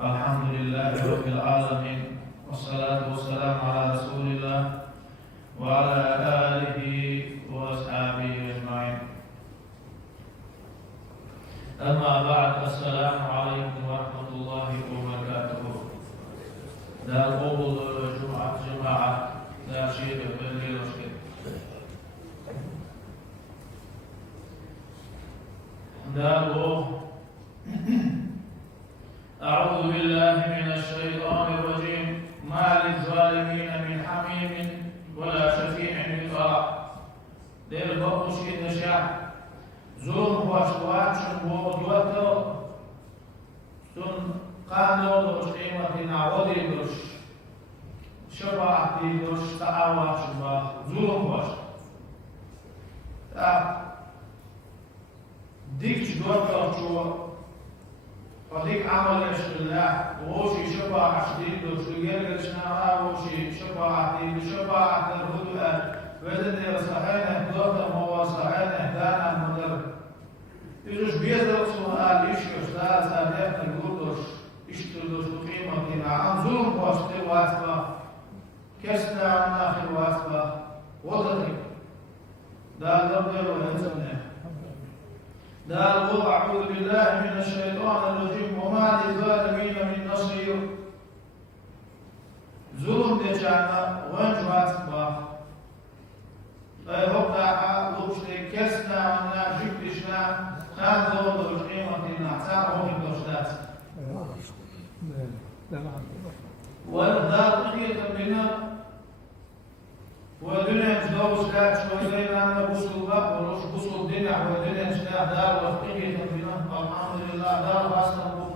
الحمد لله رب العالمين، والصلاة والسلام على رسول الله وعلى آله وأصحابه أجمعين. أما بعد، السلام عليكم ورحمة الله وبركاته. دا قول جماعة دا شيء بالليل وشكل دا أعوذ بالله من الشيطان الرجيم. ما للظالمين من حميم ولا شفيع يطاع. دير بقوش كدشاع زور واشوات شنبوغ جواتو سن قاندو دوش قيمتنا ودي دوش شبع دي دوش تاوات شباغ زور واش ديك جواتو شو فديك عمل الله وشي شبع شديد دوش يرجع شناها وشي شبع دي شبع الهدوء وزن صحيح دوتا هو صحيح دانا مدر إذا بيزر سؤال إيش أستاذ أبيك الجودش إيش تدوس قيمتنا عن ظلم واسطة واسطة كسنا عن آخر واسطة وضعك دا دبر وإنسانه دا الغض. أعوذ بالله من الشيطان الرجيم. وما للظالمين من نصير. ظلم دجانا وانج واسطة وقع لوشتي كسنا عنا جبتشنا هذا هو قيمتنا تعرفوا من الدرجات. والدار قيمة بنا والدنيا مجدوز لا شوي لنا نبوسوا بقى ونوش بوسوا الدنيا والدنيا مجدوز دار وقيمة بنا. الحمد لله دار واسنا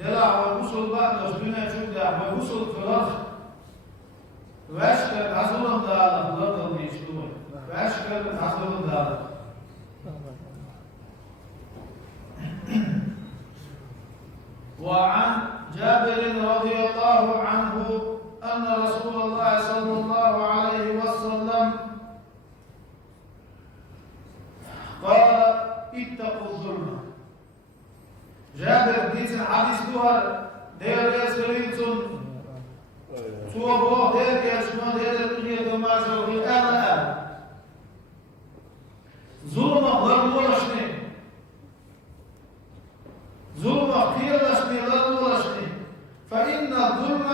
دلع وبوسوا بقى نوش الدنيا شدة وبوسوا في الأرض واشكر عزولا دار الله يشتوي واشكر عزولا دار. وعن جابر رضي الله عنه أن رسول الله صلى الله عليه وسلم قال اتقوا الظلم. جابر ديت الحديث دوار دير يسريتون سوى دير يسمى دير الدنيا كما شوفي الآن ظلم ضرورشني ظلم قيلشني ضرورشني فإن الظلم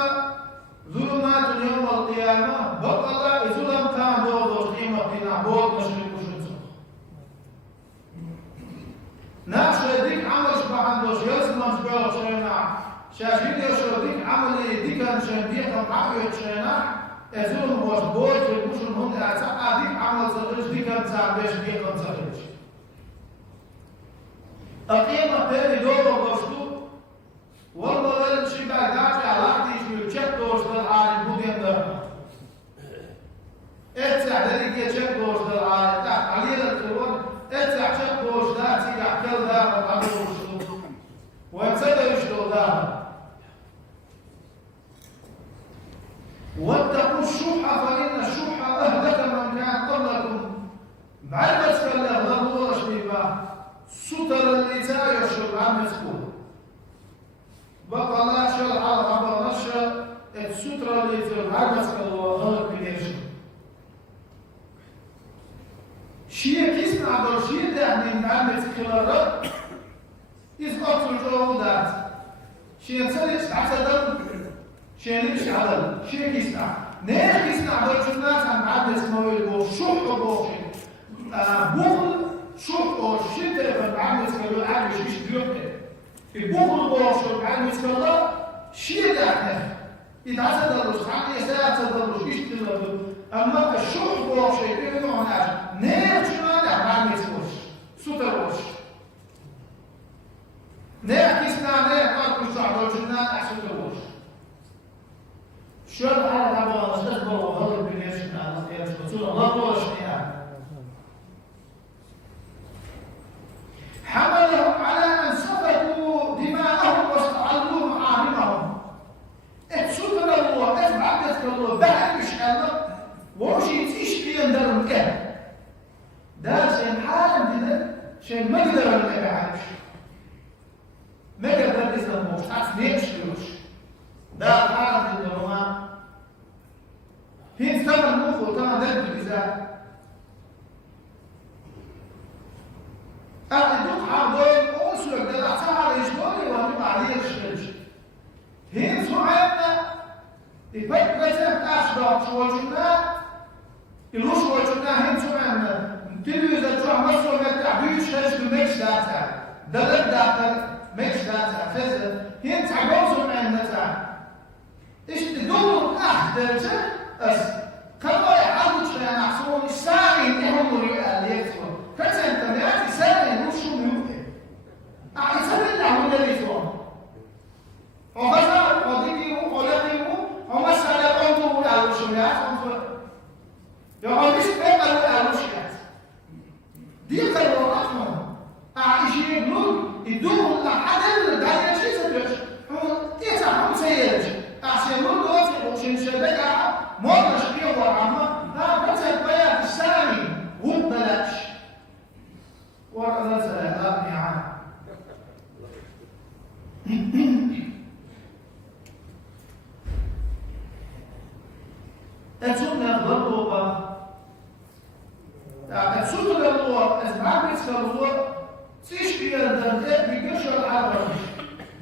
ظلمات يوم القيامة بطل ظلم كان دور قيمتنا بود نشرك شنسو نفس ديك عمل شبه عندوش يسمى شبه شينا شاشين يشو ديك عمل ديك انشان ديك عمل شينا ظلم واش بود يبوشن هون اعتقى ديك عمل صغيش ديك انتعبش ديك انتعبش القيمة تاني دور وقشتو والله لازم شي بعد داعي على عهدي شو يتشك دوش للعالم بودين درنا اتسع داريك يتشك دوش للعالم تحت علينا الكلون اتسع تشك دوش داتي يحكل دار العمل وشتو وانسدى يشتو دار. واتقوا الشح فإن الشح أهلك من كان قبلكم. بعد تكلم ضرورة شبيبا ستر اللسان يشرب عن مسكون بقى لا شرع على نشر السترة اللي تبعدس كالوظائف بيشرب شيء كيسنا عبر شيء ده من معامل كلارات يسقط الجودات شيء تسلش عسدم شيء نمشي عدل شيء كيسنا نير كيسنا عبر جنات عن معامل سمويل وشوح وبوشي بغل شوح وشدة معامل كلارات عامل شيش بيوكي البغل بوشو عن مسكالله شيء داخل إذا تدرس عن إساءة تدرس إيش تدرس أما الشوح بوشو يبقى هناك نير جمالة عن مسكوش ستروش نير كيسنا نير قاكو شعب الجنان أحسن تروش شو الحالة هذا نستخدم وغلق بنيشنا نستخدم الله بوشنها حملهم على أن سفكوا دماءهم واستعلوا محارمهم. اتسوكر الله اتبعدتك الله بحر مش الله وشي تشكي يندرم كه ده شيء حالم كده شيء ما يقدر ما يعرفش ما يقدر الإسلام موش hat nichts los. Da waren die Roma. Hin ثمن مخ وثمن دم الغذاء. أعطيك حاضر أوصلك ده أعطاها الإجباري وأنتم عليه الشرج. هين سمعنا يبقى مثلا أشبه شوالجنا الوش شوالجنا هين سمعنا تلويزة تروح مصر ومتعبيش شرج بميكس داتا دلت داتا ميكس داتا فزر هين تعبون سمعنا تا إيش تدور أحدث أس كما يعود شيئا محسون الساعي إنهم رئاليتهم كذا أنت نأتي ساعي وشو ممكن أحسن الله من الإسلام وغزا وضيقه وقلقه ومسألة قلته الألوشيات يقول ليش بيقى الألوشيات دي قلوا رحمه أعيشي يقولون يدوم أحد الدنيا شيء سبيش تيسا هم سيئج أحسنون دوتي وشين شبكة مرة شبيه ورحمه لا بس البيات السامي وبلاش ونزل الأبني عنه أتسونا الضرورة أتسونا الضرورة أزمع بيتك الضرورة تشكي الدردات بكشر العربي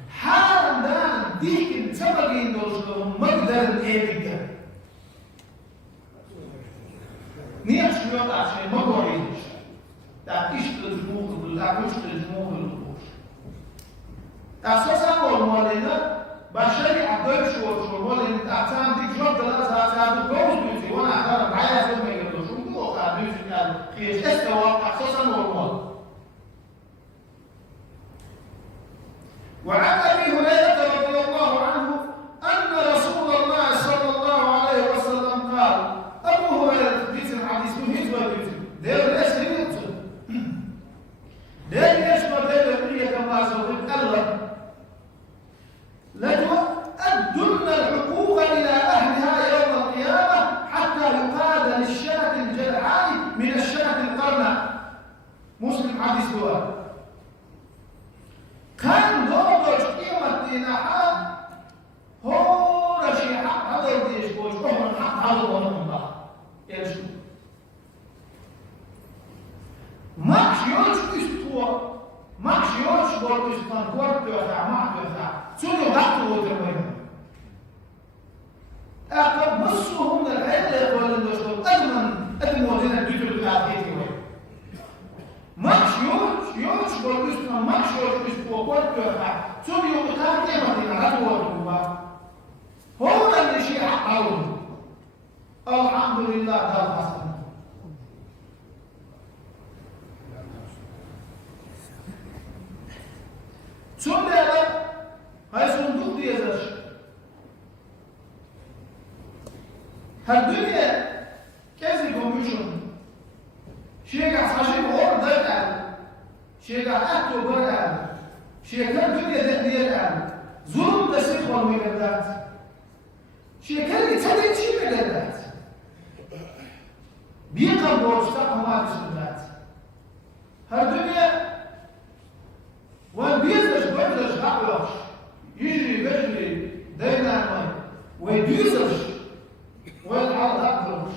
حال دان ديك التبقين دوشكم مقدر الإيبكة نيش يوقع شيء مقريش تشتغل الجمهور تشتغل الجمهور الوحوش أساسا والمالينا بشري عدوش والمالين تعتام ديك جوب دلازة تعتام بوز بيتي وانا اعتام معايا زي ما يقولوا شو مو قاعد بيتي قال خيش استوى أساسا والمال وعن أبي هريرة رضي الله عنه أن رسول الله صلى الله عليه وسلم قال أبو هريرة بيت الحديث مهيز وبيتي دير الأسر لكن يشمل ذلك كما سوف الله لتؤدن الحقوق إلى أهلها يوم القيامة حتى يقاد للشاة الجلعاء من الشاة القرنة مسلم حديث دوار كان دورج قيمة دينها هو رشي حق هذا الديش بوش أمر حق هذا الله يرشو ماكش يوش استوى ماكش يوش بورد استان كورد يوثع معك يوثع سنو غطو وتروين أقب بصوا هم العيلة يقول النشطة أدمن ودينا الدجل الآخيتي وين ماكش يوش بورد استان ماكش يوش استوى كورد يوثع سنو يوثع كيما دينا غطو وتروين هو اللي شيء حقاون الحمد لله دار حسن ثم هاي صندوق دي يزرش هالدنيا كذي كوميشن شيء حاجب اور ده شيء اكتو بره شيء كان الدنيا دي ظلم ده سيخ والمجدات شيء كان يتسدد شيء مجدات بيقبل واشتاق ما بسنات هالدنيا والبيزنس بدرس عقلش يجري بجري دايما ويديزش والعرض عقلش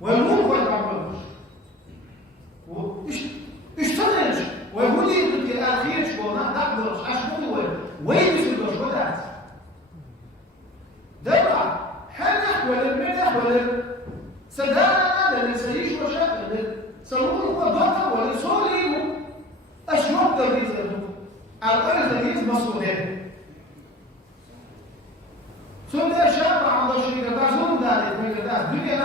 والموت والعقلش واشتغلش ويقولي بدك الاخير شو ما عقلش عشان هو وين يسوي شغلات دابا حنا ولا المنح ولا سدانا ولا نسيش مشاكل سووا هو ضغط ولا سوري أشوف تركيز الأول تركيز مسؤولين ثم شاب عند الشركة تعزون ذلك من الدنيا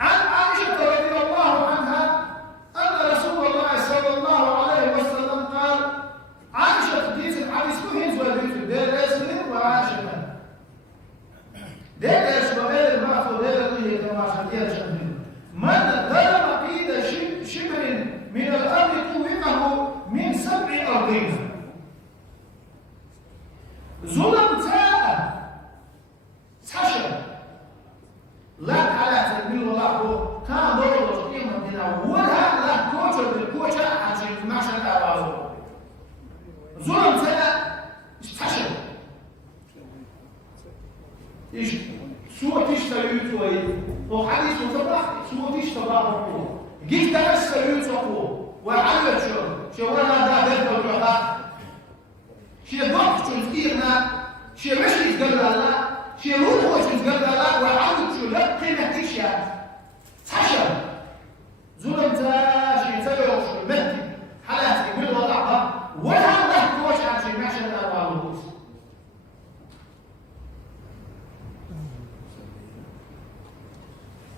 عن عائشة رضي الله عنها أن رسول الله صلى الله عليه وسلم قال عائشة تديس الحديث مهز وديس دير اسمه وعائشة دير اسمه غير البعث ودير اللي كما شدير شديد من ظلم قيد شبر من الأرض طوقه من 7 أرضين ظلم تاء سحشر لا على تنبيل الله كان دور قيمة دينا ولا لا كوشة بالكوشة عشان ما شاء الله ظلم سنة استحشر إيش سوى تشتري توي هو حديث مصباح سوى تشتري هو جيت تمسك يوتوكو وعلى شو ولا ده ده الروحات شيء وقت تذكيرنا شيء مش يتقبل الله شيء روح يتقبل الله وعود شو لا قيمة تشيا حشر ظلم شيء تبعه شو مدي حالات يقول وضعها ولا الله كوش عن شيء ما شاء الله والله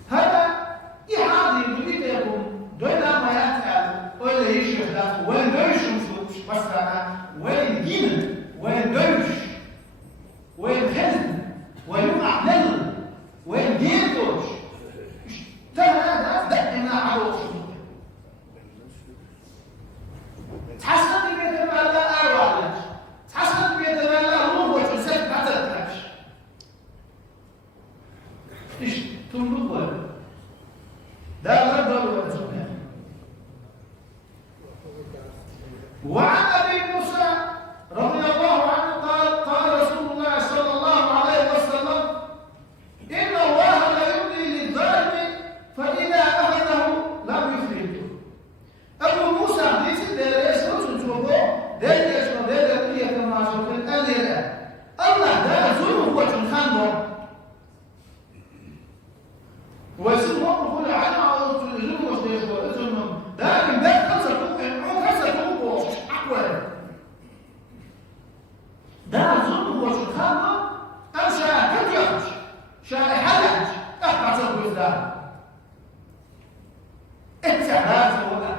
هذا إعادة يريدكم دولا ما يفعل ولا يشهد ولا يشوف مثلا ولا يجين ولا يدش ولا يخزن ولا يعمل ولا يدوش تمام دقنا على وصول تحسن بيتمنى أروع تحسن بيتمنى روح وتسد ما تدركش إيش تنظر ده رد ولا وعن ابي موسى رضي الله عنه قال رسول الله صلى الله عليه وسلم ان الله لا يملي للظالم فاذا اخذه لم يفلته ابو موسى حديث ده يسوع تشوفه ده يسوع ده اللي كما شوفت الله ده ظلم هو تنخنه ويصير هو كل عام او تجيبه مش يسوع اسمه ده من ده خمسه ده ظلم وشخامة أم شاهد يخش شاهد أحبع صدق إسلام اتعراض هنا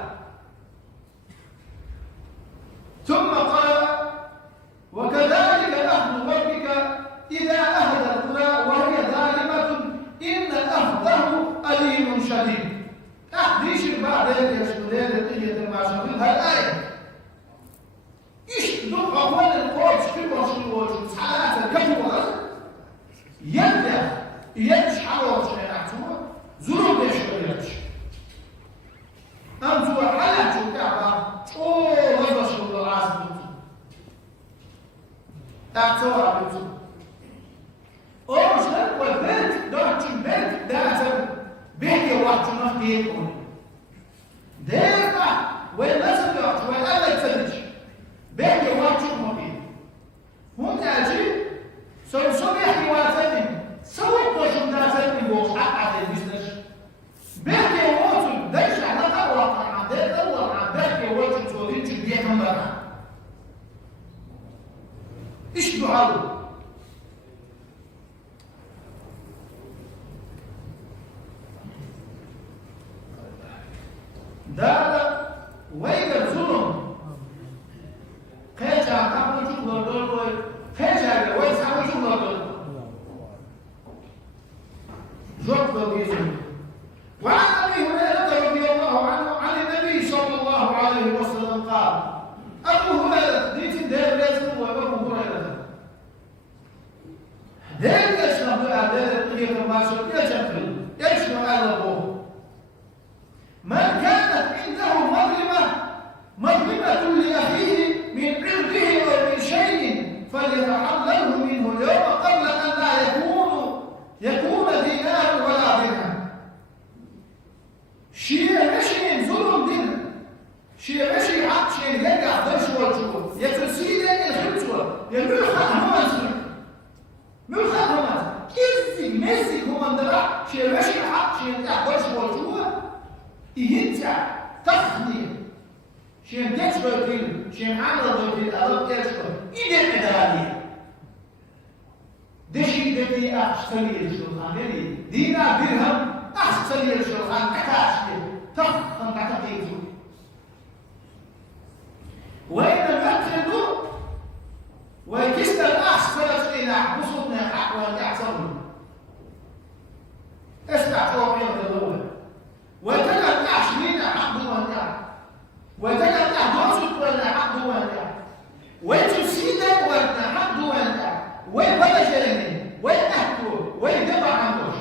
ثم قال وكذلك أخذ ربك إذا أخذ القرى وهي ظالمة إن أخذه أليم شديد أحديش بعدين يشملين القية مع شملها الآية إيش دول أول القرآن شكله وشكله ساعات الكفر يبدأ يشحن وشحناته زور بيشويش أنتوا حالة كعبة أوه ما شاء العزم أعتبر بيتو أوه مش ده والبنت ده البنت ده بيحكي وقت ما بيكون ده وين لازم يقعد وين لا يتسلج بيحكي وقت ما بيه هون أجي سو بيحكي وقتين سوي بوشم نازل بوش حق البيزنس بيحكي وقت دايش علاقة وقت عندك دور عن بيحكي وقت تولين تبيه كم مرة إيش دعاء ده وين الظلم خيجا كم شغل دول خيجا وين سوي شغل دول جوب بيزن وعن ابي هريره رضي الله عنه عن النبي صلى الله عليه وسلم قال ابو هريره ديت دير لازم وابو هريره دير يشرب هذا دير ما شرب يشرب على ابوه من كانت عنده مظلمة لأخيه من عرضه أو من شيء فليتحلله منه اليوم قبل أن لا يكون دينار ولا درهم. شيء مشي ظلم دين، شيء مشي حق شيء يرجع درش والجود، يتسيد الخمسة، يملخ همزة، ملخ همزة، كذي مزي هم درع، شيء مشي حق شيء يرجع درش والجود. ينتع تخني شيء تشبه فيه شيء عمل فيه أو تشبه إذا إدارية دشي دتي أشتري الشرخان دينا درهم أشتري الشرخان أكاشي تخن تكتيزو وإن الأكل وكست الأشتري إلى بصدنا حق وتعصر اسمع توقيت الدولة وتلقى عشرين عقد وانتع وتلقى دوسك ولا عقد وانتع وتسيد ولا عقد وانتع وبلا جرمين وأهدو ويدبع عندوش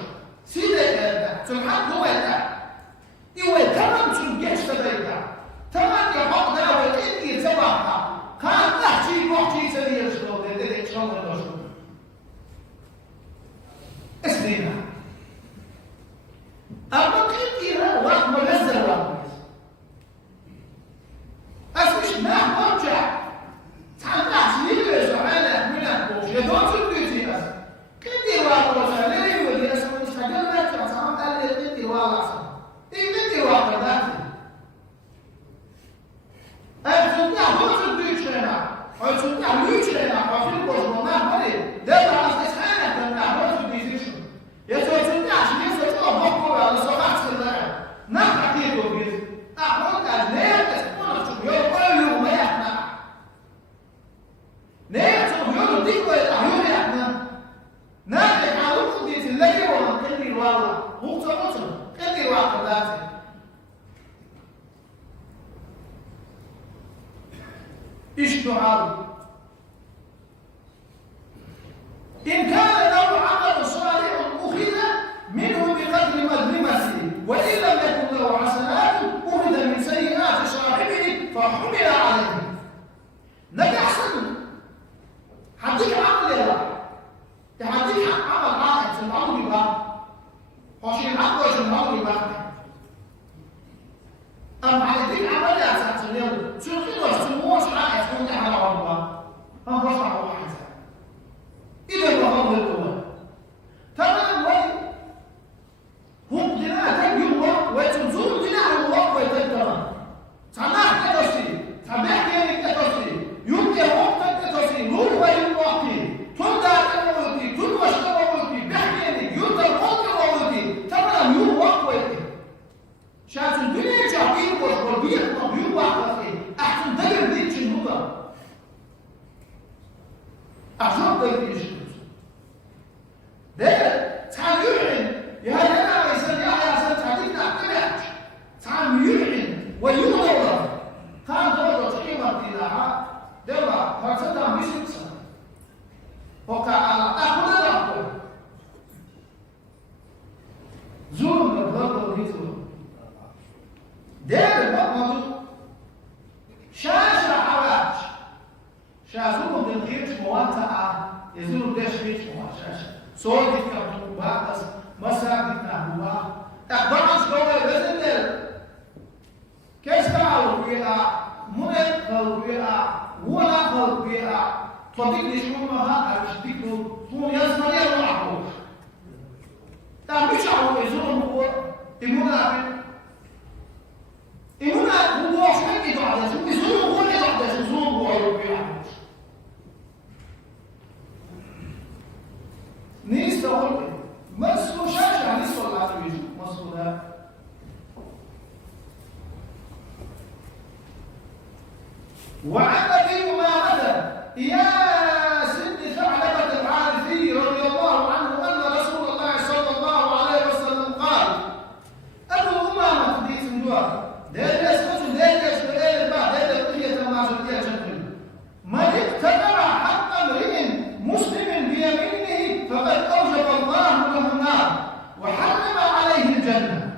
سيد الحق وانتع إيوه تمام تنجيش تبعي عشان تعملوش لنا عارفين برضه ما هني ده على استثناء كان عملت ديزيشن يا توجد عشان يسوي بقى على صفحه الله نحكي له بيز اقول لك تكون شو يقول ما يحنا ليه تقولوا دي كويس عيون احنا نحن حاولت دي تلاقي ولا كلي والله مو تمام كلي واحد ذاتي ايش تعال إن كان له عمل صالح أخذ منه بقدر مظلمته وإن لم يكن له حسنات أخذ من سيئات صاحبه فحمل عليه. نجح سنة حديك عمل يا رب تحديك عمل عائد في الأمر يبقى وشين عقوة في الأمر يبقى أم حديك عمل يا ساتر اليوم تلقي وستموش عائد كنت على ربما هم رفع واحد إذا الرغم الأول تمام وين هم جناح يوم ويتنزل جناح الوقت ويتنزل سمعت كتوسي سمعت يعني كتوسي يوم وقت كتوسي نور وين وقت تندع كتوسي تنوش كتوسي بحكي يوم الوقت تمام يوم وقت وين شاف الدنيا جاهين والبيع طبيعي وقت أحسن داير ديك شنو أحسن داير ده تعال يعلن يا هذا يسال يا تعالينا كده تعال يعلن ويغضب كان دور تقيمة دينها دوا فرصتها مش سنة وكأن أقول لك زور الغضب ويزور ده المقصود شاشة حواج شاشوهم بالغير مواتعة يزور ده شيء شاشة صوت كتبوا بس مساك كتبوا أخبار شوية بزنل كيف تعالوا بيها من قالوا بيها ولا قالوا بيها طبيب لشومها أشتكوا طول يسمع يروحوا تعبيش عو يزورهم هو إمونا هو شوية كده على شو يزورهم هو كده على شو يزورهم هو بيها نيستوى مسو شاشة نيستوى العافية مسو ده وعن أبي أمامة يا سيدي ثعلبة الحارثي رضي الله عنه أن رسول الله صلى الله عليه وسلم قال أبو أمامة دي سندوها ده يسكت ده يشتغل بعد ده قضية ما شرطيها شكل من ابتدع حق امرئ مسلم بيمينه فقد أوجب الله له النار وحرم عليه الجنة.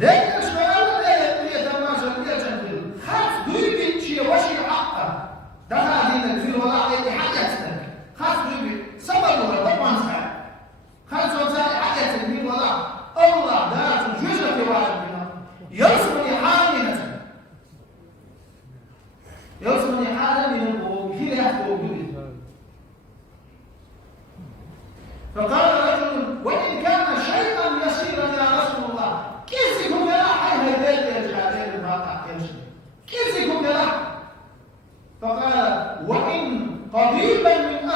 ده يشتغل ده قضية ما شرطيها شكل خاف دويبي شيء وشي حقه ده هذه الفيل ولا عليه حاجتك خاف دويبي سبب ولا طبعا سعر خاف زوجة حاجتك مين ولا الله ده تجوز في واجبنا يصبر حاملة يصبر حالا من الوكيل يحكم فقال رجل وإن كان شيئا يسيرا يا رسول الله كيف يكون لا حي هيديك يا جعلين المرأة كيف يكون لا فقال وإن قريبا من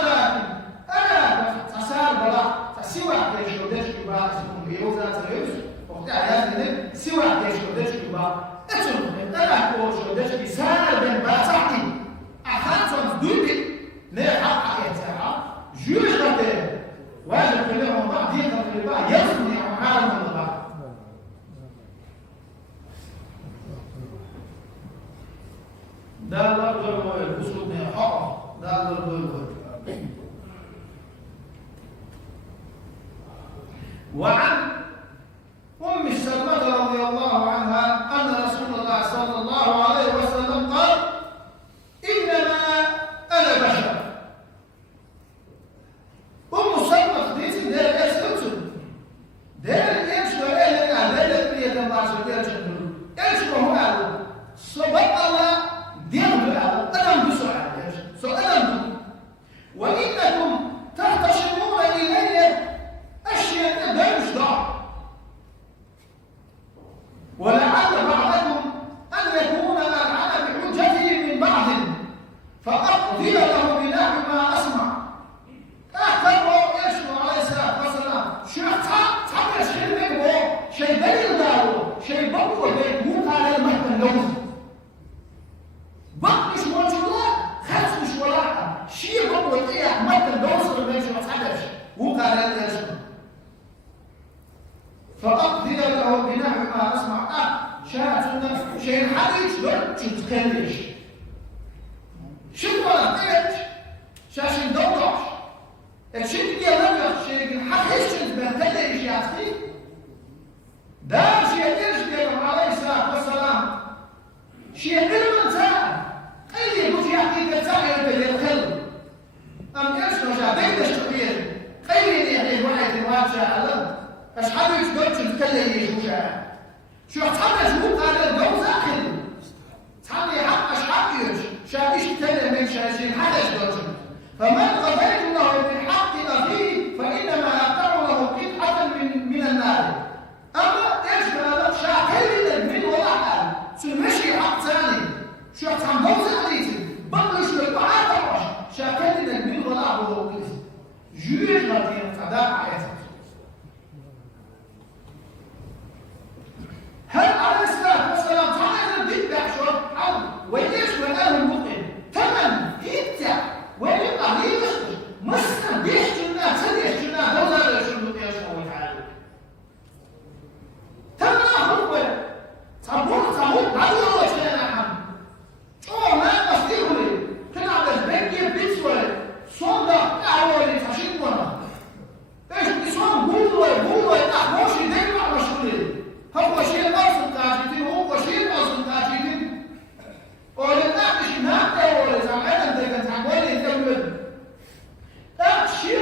ألا تسار بلا تسوى كيشودش كبا اسمه يوزا تريوس وقتها يازن سوى كيشودش كبا اتون ألا كيشودش كسار بن باسعتي أخانتون دوبي نحق يتعا جوج غدير واجب كلهم بعض يقدر كلمة يصنع عالم الله ده الأرض والأسود من حقه ده الأرض والأسود وعن أم سلمة رضي الله عنها أن رسول الله صلى الله عليه وسلم قال إنما أنا بشر أم سلمة قديتي ده يسكتوا ده يمشوا إلى الأهل اللي يتماشوا فيها شكله يمشوا هو قالوا صبت الله دين بقى أنا بسرعة سؤال دوز بق مش موجودة خلص مش ولاحة شيء بق وطيع مدن دوز المنش ما تحدث وقال الاسم فأقضي له بنحو ما أسمع شاهدنا شيء حديث لا تتخليش شو ولا تيج شاشين دوش الشيء اللي يلمس شيء حقيقي بنتلي شيء أخي ده شيء يرجع عليه الصلاة والسلام شيء علم ساعة أي يقول يحكي كتاعي بالخل أم يشتغل بين الشقير أي يعني واحد واجه علم أصحابي يقولون تتكلم يشوشها شو أصحابي يقولون هذا الجو زاخل أصحابي حق أصحابي شابيش يتكلم من شاشين هذا يقولون فمن قضيت له بالحق أخيه فإنما يقطع له قطعة من النار أما إيش هذا شاكل من ولا حال سمشي حق ثاني شو أصحاب جو زاخل بقى شو البعاد شاكل من ولا هو جوج لكن أداء حياته هل عليه الصلاة والسلام تعالى الدين بحشر أو ويش والآن المطعم ثمن يتع ويبقى يخرج مصر بيشتنا سنيشتنا دوزر يشتنا يشتنا وتعالى ثمن هو صبور بعدو هو شيئا أهم شو ما مصيره لي كنا على البنكي بيسوي صندق أعوالي فشين ونا إيش بيسوان بولوي تحوشي دايما مشغولين هو شيء ناقص تعجبين هو شيء ناقص تعجبين ولا ناقش ناقة ولا زمان ده كان تعمل يكمل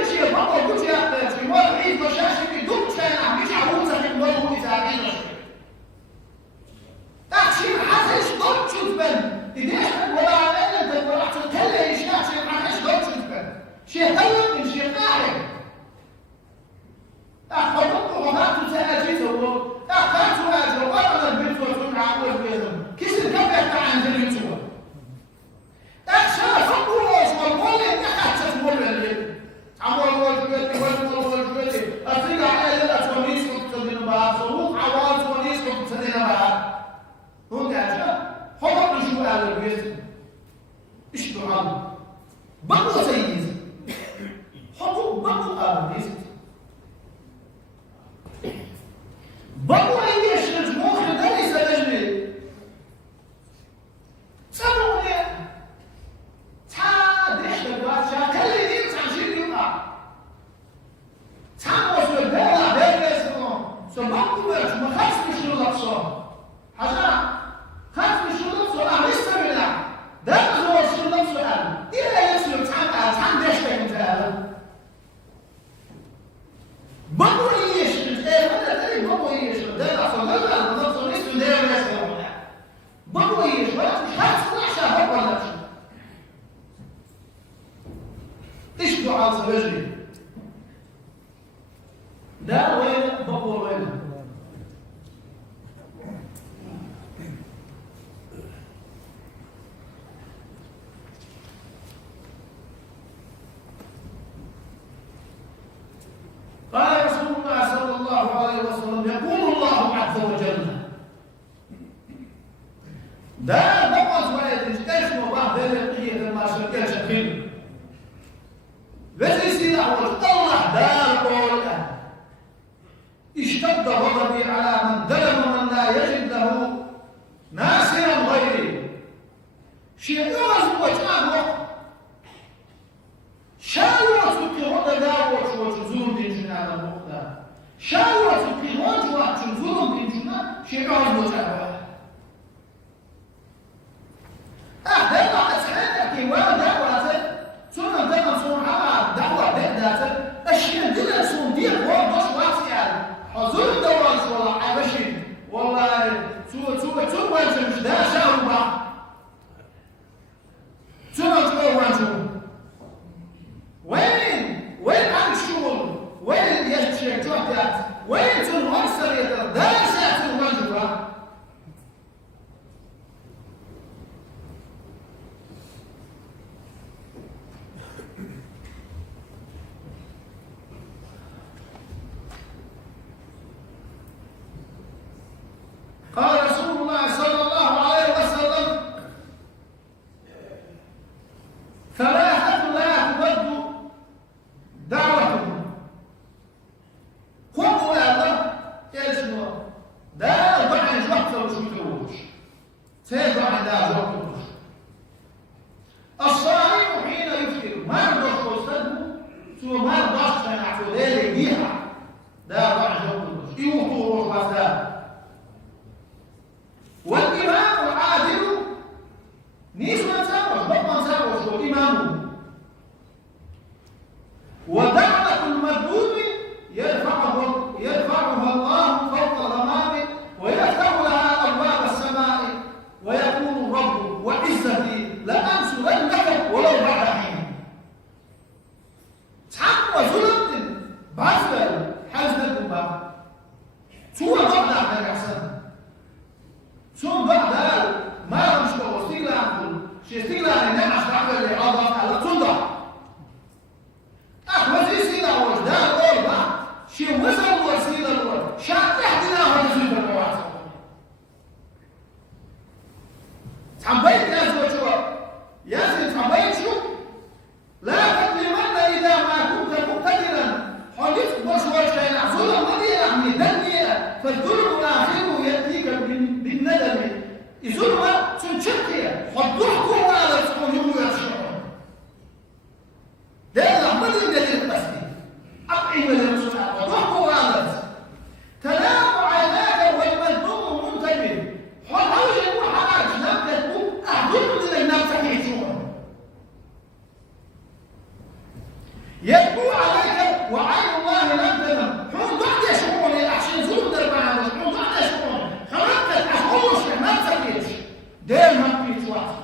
شيء بقى قلت يا في مره عيد مشاش في دوم كان مش عروسه في الموضوع تعبين شيء حاسس دوم تشوفن ايش ولا عمل انت ولا تتكلم شيء حاسس دوم تشوفن شيء حلو من شيء قاعد أخذت وضعت سأجيزه أخذت أجر وأنا البنت وتنع أول بيضم كيس الكبير عن ذلك أخشى فقوس والقولي تحت تتمر اللي عمول والجوالي أطلق على الأسوانيس وقتدين بعض صروف عواز ونيس وقتدين بعض هون أجا حضر نشوء على البيض إيش دعام بقوا سيدي حضر بقوا على البيض بقوا يشرج مخر ده ليس لجلي سبوا ليه تا ديش دبات شاكلي دي تعجيب يقع تا وصل البوضع بير يسكن سبقوا برش ما خاص بشنو لقصة حاجة خاص بشنو لقصة لسه بلا ده هو شنو لقصة قال إيه يسلم تعم ديش تنتهى بقوا يشرج بقوا يشرب ده أصلا لا نفسه نسوا ده ولا يسوونه بقوا يشرب مش هتصنع شهر ولا شيء إيش دعاء زوجي ده وين بقوا وين قال رسول الله صلى الله عليه وسلم يقول الله عز وجل ده بقص ويتش ايش مباه بيرقية ما شركة شكل بس يصير أول الله ده قوله اشتد غضبي على من ظلم من لا يجد له ناصرا غيري شيء يوز وجهه شاورت في هذا داوش وجزون ديننا المقدار شاورت في هذا وجزون ديننا شيء وجهه هذا أسعد في ولا دعوة سنة دم سنة دعوة بهدات أشياء دين سن دين وضش واسع حضور دواش ولا عبشي والله تو وجه ده شاورة سنة وجه وين عن الشغل وين يشتري جهدات وين تنوصل يترداسات الوجبة قال رسول الله صلى الله عليه سيدعو عندها جوع كلش. الصائم حين يفطر ما يرضاش يصدقه سوى ما يرضاش ينعفو ليلة بيها ده ضع جوع كلش يوطوا روح بسداد. والإمام العادل نيس ما نساوش ما نساوش هو إمامه. ودعوة المردود يرفعها الله فوق الغمام ويفتح لها أبواب السماء ويقول الرب وعزتي لأنصرنك ولو بعد حين. حق وظلم بعثر حزن الدماغ سوى بعد أحد يحسن ثم بعد ما مش توصيل عنه شيء عن النعش بعد اللي أضاف على الصندع أخوزي سيدة وجدان أوربا شيء وزن وسيلة الورد شاء تحدنا ونزيد الرواسة تحبيت يا زوجوا يا تحبيت شو لا تظلمن إذا ما كنت مقتدرا حلفت بشوى شيء عزولا مضيئا من دنيا فالظلم الآخر يأتيك بالندم الظلم تنشكي حضحكوا على الصهيون يرشعون ده الأحمد الذي التسليم أطعم للمسلمين وضحكوا على تنام عيناك والمذموم منتبه حول وحاج لم تكون أحضر للنفس يعيشون يتبو عليك وعين الله لم تنم حول ضعد يشعون الأحشين ظلم دربان حول ضعد يشعون حركت أحوش ما تسكيش دير ما فيش واحد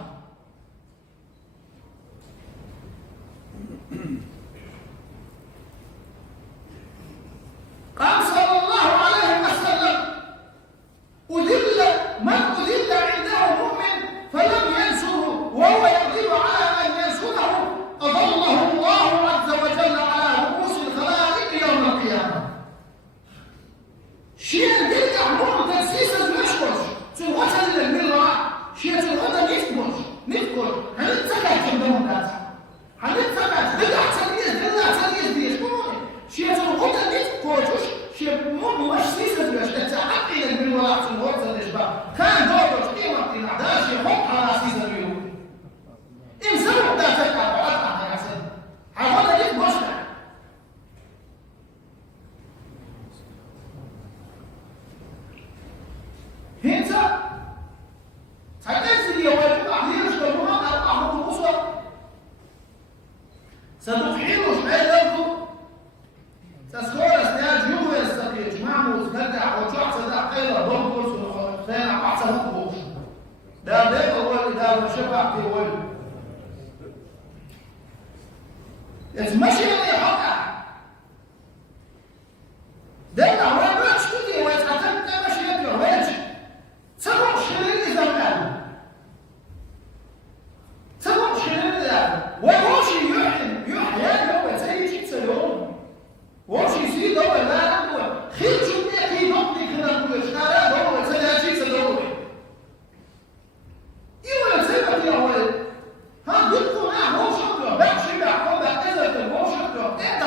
قال صلى الله عليه وسلم من أذل عنده مؤمن فلم ينصره وهو يقدر على أن ينصره أضله الله عز وجل على رؤوس الخلائق يوم القيامة. شيء تلك أمور تنسيس المشكوش تنغسل للمرأة شيء تنغسل نفكش هنتسكت جنبهم ناس هنتسكت بدأ تسليس بالله تسليس بيش شيء تنغسل نفكش شيء مو مشسيس بيش تتعقل بالمرأة تنغسل الإشباه كان دورش قيمة الأعداء شيء حق على سيس اليوم إنسان دا تكت وقطع يا سيد حاول لك بشرع هنسا ستنزل يوم تحضيرش بالمرأة أربعة الأسر ستفحيلش أيضاً تذكر استياج يوم يستطيع معموز ندع وشعب صدع قيلة ضربوش وخيانة بعصر هكوش ده بيت أول ده وشبع في أول يتمشي اللي يحقق ده الأولاد ما تشكتي ويتحتم تمشي يبيع ويجي سبب شرير إذا مقال سبب شرير إذا ويوشي يحيان هو سيجي تسلون وشي يزيد هو لا هو خير شو بيحكي نطني كنا نقول اشتغل هو سيجي تسلون يقول سيبك يا ولد ها بدكم هو شكرا بقى شبع هو بقى إذا هو شكرا إيه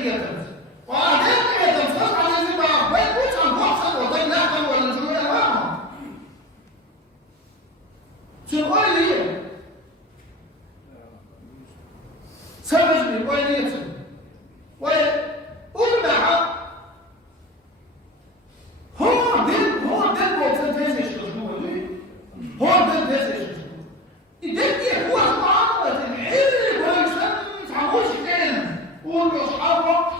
دقيقة وبعدين هي تنفصل عن اللي بقى وين كنت عم بوصل وطي نحن ولا نجوي أمامهم شو قال لي سامجني وين يمسك وين قول معه هو دل وقت تنزل شو ليه هو دل تنزل شو يدك هو المعاملة الحل والشمس عموش كان قول له اصحابك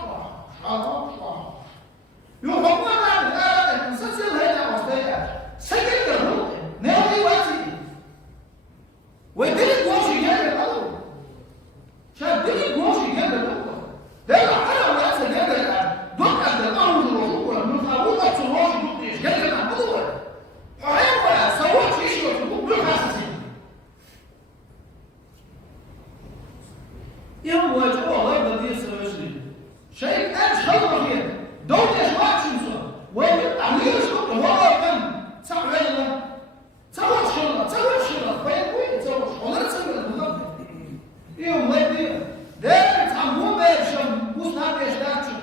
يحكمنا بعد الآن نسلسل هنا وصليات سجل الروح ناوي وقتي ودلت واشي جاب الأول شاب دلت واشي جاب الأول ده الحالة ويأسل جاب الآن دقة الأرض الوضوء من خروطة سواشي دقيش جاب الأول وحيوة سواشي إيش وتقول بالحساسين يوم واجبه الله يبدأ دي السواشي شيء أنش خلوة فيها دول أشواق شمسون وعملية شغل هو كان سوى الله سوى شغل وين سوى ولا تسوي بالضبط يوم ما يبيع ده تعملون بيرشم مش نابي يشتاكشم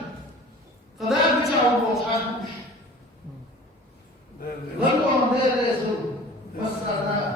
فده بيجعوا بوش عشبوش لقوا عم ده يزول بس أنا